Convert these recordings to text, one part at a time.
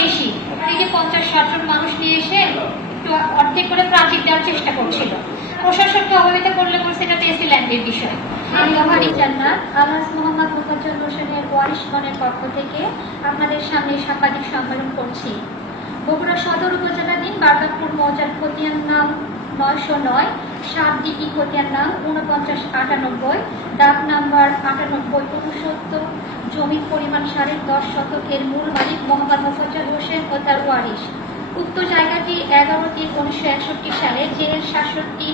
বেশি। এই যে পঞ্চাশ ষাটজন মানুষ নিয়ে এসে একটু অর্ধেক করে প্রাচীর দেওয়ার চেষ্টা করছিল। অবহিত করলে বলছে এটা এসি ল্যান্ডের বিষয়। আমি লোহারি জান্নাত আলহাজ মোহাম্মদ মুফাজ্জল হোসেনের ওয়ারিশগণের পক্ষ থেকে আপনাদের সামনে সাংবাদিক সম্মেলন করছি। বগুড়া সদর উপজেলাধীন বারদাপুর মৌজার খতিয়ান নাম নয়শো নয়, সাত ডিপি খতিয়ান নাম উনপঞ্চাশ আটানব্বই, ডাক নাম্বার আটানব্বই উনসত্তর জমির পরিমাণ সাড়ে দশ শতকের মূল মালিক মোহাম্মদ মোফাজ্জল হোসেন ও তার ওয়ারিশ। উক্ত জায়গাটি এগারো তিন উনিশশো একষট্টি সালে জেল সাতষট্টি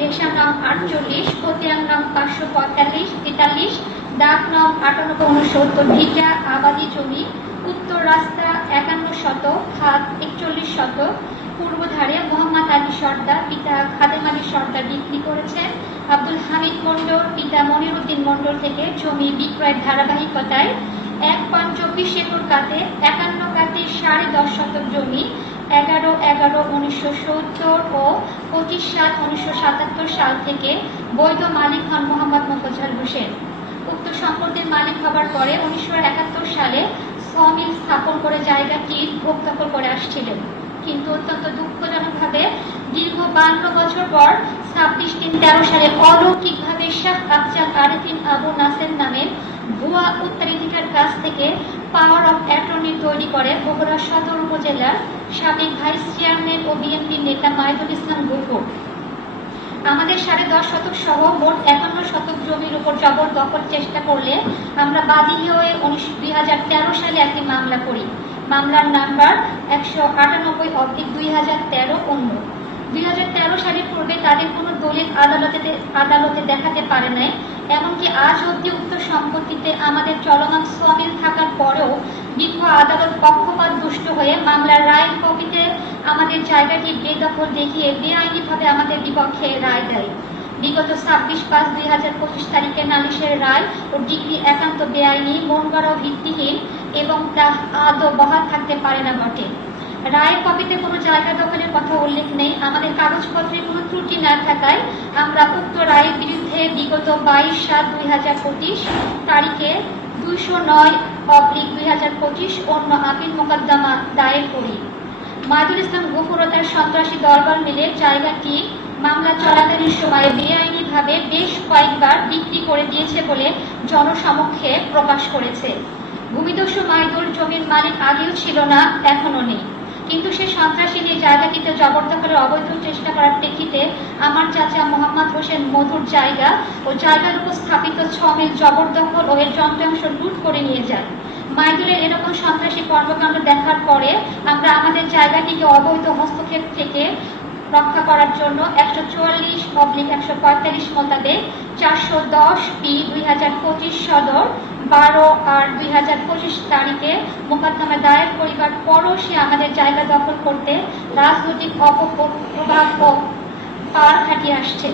রেশা নাম আটচল্লিশ, খতিয়ান নাম পাঁচশো পঁয়তাল্লিশ, তেতাল্লিশ, ডাক নাম আটানব্বই উনসত্তর ভিটা আবাদি জমি, উত্তর রাস্তা একান্ন শতক খাত একচল্লিশ শতক, পূর্ব ধারে মোহাম্মদ আলী সর্দার, পিতা খাদেম আলী সর্দার বিক্রি করেছেন। আব্দুল হামিদ মণ্ডল, পিতা মনিরুদ্দিন মণ্ডল থেকে জমি বিক্রয়ের ধারাবাহিকতায় এক পান চব্বিশ একর কাতে একান্ন কাতে সাড়ে দশ শতক জমি, এগারো এগারো উনিশশো সত্তর ও পঁচিশ সাত উনিশশো সাতাত্তর সাল থেকে বৈধ মালিক হন মোহাম্মদ মোফাজ্জল হোসেন। উক্ত সম্পত্তির মালিক হবার পরে উনিশশো একাত্তর সালে সমিল স্থাপন করে জায়গাটি ভোগ করে আসছিলেন। কিন্তু অত্যন্ত দুঃখজনকভাবে দীর্ঘ বান্ন বছর পর ছাব্বিশ তিন তেরো সালে অলৌকিকভাবে শাহ আফজাল আরেফিন আবু নাসের নামের ভুয়া উত্তরাধিকার কাছ থেকে পাওয়ার অফ অ্যাটর্নি তৈরি করে বগুড়া সদর উপজেলার সাবেক ভাইস চেয়ারম্যান ও বিএনপির নেতা মাইদুল ইসলাম গফুর আমাদের সাড়ে দশ শতক সহ মোট একান্ন শতক জমির উপর জবরদখল চেষ্টা করলে আমরা বাদী হয়ে উনিশ দুই হাজার তেরো সালে একটি মামলা করি। মামলার নাম্বার একশো আটানব্বই অব্দিক দুই হাজার তেরো অন্য। দুই সালের পূর্বে তাদের কোনো দলিল আদালতে আদালতে দেখাতে পারে নাই, এমনকি আজ অবধি উক্ত সম্পত্তিতে আমাদের চলমান সমিল থাকার পরেও বিজ্ঞ আদালত পক্ষপাত দুষ্ট হয়ে মামলার রায়ের কপিতে আমাদের জায়গাটি বেদখল দেখিয়ে বেআইনিভাবে আমাদের বিপক্ষে রায় দেয়। বিগত ছাব্বিশ পাঁচ দুই হাজার পঁচিশ তারিখে নালিশের রায় ও ডিগ্রি একান্ত বেআইনি মন গড়া ভিত্তিহীন এবং তা আদৌ বহাল থাকতে পারে না বটে। রায়ের কপিতে কোনো জায়গা দখলের কথা উল্লেখ নেই। আমাদের কাগজপত্রে কোনো ত্রুটি না থাকায় আমরা উক্ত রায়ের বিরুদ্ধে বিগত বাইশ সাত দুই হাজার পঁচিশ তারিখে দুইশো নয় অব্লিক দুই হাজার পঁচিশ অন্য আপিল মোকদ্দমা দায়ের করি। মাদুল ইসলাম গফুর তার সন্ত্রাসী দলবল মিলে জায়গাটি মামলা চলাকালীন সময়ে বেআইনিভাবে বেশ কয়েকবার বিক্রি করে দিয়েছে বলে জনসমক্ষে প্রকাশ করেছে। ভূমিদস্যু মাইদুল জমির মালিক আগেও ছিল না, এখনও নেই। কিন্তু সে সন্ত্রাসী নিয়ে জায়গাটিতে জবরদখলের অবৈধ চেষ্টা করার প্রেক্ষিতে আমার চাচা মোহাম্মদ হোসেন মধুর জায়গা ও জায়গার উপর স্থাপিত ছমিল জবরদখল ও এর যন্ত্রাংশ লুট করে নিয়ে যান মাইদুলের এরকম সন্ত্রাসী কর্মকাণ্ড দেখার পরে আমরা আমাদের জায়গাটিকে অবৈধ হস্তক্ষেপ থেকে রক্ষা করার জন্য একশো চুয়াল্লিশ অব্লিক একশো পঁয়তাল্লিশ মোতাবেক চারশো দশ পি দুই হাজার পঁচিশ সদর, বারো আর দুই হাজার পঁচিশ তারিখে মোকদ্দমা দায়ের করিবার পরও সে আমাদের জায়গা দখল করতে রাজনৈতিক অপপ্রভাব ও পার খাটিয়ে আসছে।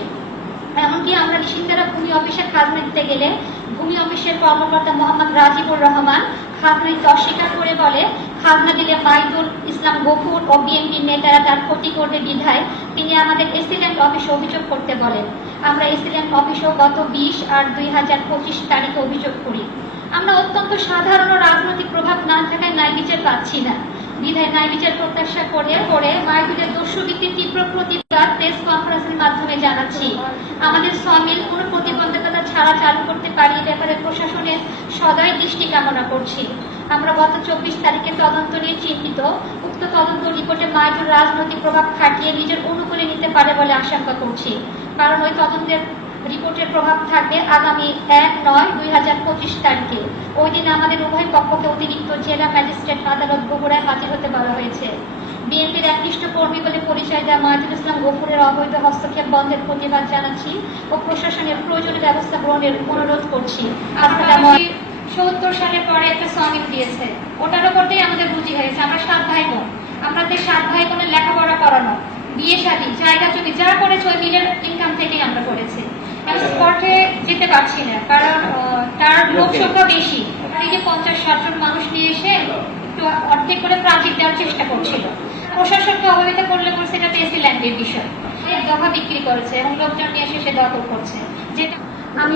এমনকি আমরা নিশিন্দারা ভূমি অফিসে খাজনা দিতে গেলে ভূমি অফিসের কর্মকর্তা মোহাম্মদ রাজিবুর রহমান খাজনা অস্বীকার করে বলে খাজনা দিলে মাইদুল ইসলাম গফুর ও বিএনপির নেতারা তার ক্ষতি করবে বিধায় তিনি আমাদের এসিল্যান্ড অফিসে অভিযোগ করতে বলেন। আমরা এসিল্যান্ড অফিসেও গত বিশ আর দুই হাজার পঁচিশ তারিখে অভিযোগ করি। আমরা অত্যন্ত সাধারণ রাজনৈতিক প্রভাব না থাকায় ন্যায় বিচার পাচ্ছি না। বিধায় ন্যায় বিচার প্রত্যাশা করে করে মাইদুলের দস্যুবৃত্তির তীব্র প্রতিবাদ প্রেস কনফারেন্সের মাধ্যমে জানাচ্ছি। আমাদের সমিল কোনো প্রতিবন্ধকতা ছাড়া চালু করতে পারি ব্যাপারে প্রশাসনের সদয় দৃষ্টি কামনা করছি। আমরা গত চব্বিশ তারিখে তদন্ত নিয়ে চিন্তিত। উক্ত তদন্ত রিপোর্টে মাইদুল রাজনৈতিক প্রভাব খাটিয়ে নিজের অনুকূলে নিতে পারে বলে আশঙ্কা করছি। কারণ ওই তদন্তের রিপোর্টের প্রভাব থাকবে আগামী এক নয় দুই হাজার পঁচিশ তারিখে। ওই দিন আমাদের উভয় পক্ষকে অতিরিক্ত জেলা ম্যাজিস্ট্রেট আদালত বগুড়ায় হাজির হতে বলা হয়েছে। বিএনপির একনিষ্ঠ কর্মী বলে পরিচয় দেওয়া মাহিদুল ইসলাম গফুরের অবৈধ হস্তক্ষেপ বন্ধের প্রতিবাদ জানাচ্ছি ও প্রশাসনের প্রয়োজনীয় ব্যবস্থা গ্রহণের অনুরোধ করছি। আসসালামু। সত্তর সালের পরে একটা সমিট দিয়েছে। ওটার উপর দিয়ে আমাদের রুচি হয়েছে আমরা সাত ভাই বোন। আমাদের সাত ভাই বোনের লেখাপড়া করানো বিয়ে শাদী জায়গা জমি যা করেছে ওই মিলের ইনকাম থেকেই আমরা করেছি। আমি স্পটে যেতে পারছি না কারণ তার লোক সংখ্যা বেশি। এই যে পঞ্চাশ মানুষ নিয়ে এসে একটু অর্ধেক করে প্রাচীর দেওয়ার চেষ্টা করছিল। প্রশাসনকে অবহিত করলে বলছে এটা এসি ল্যান্ডের বিষয়। দফা বিক্রি করেছে এবং লোকজন নিয়ে এসে সে দখল করছে। যেটা আমি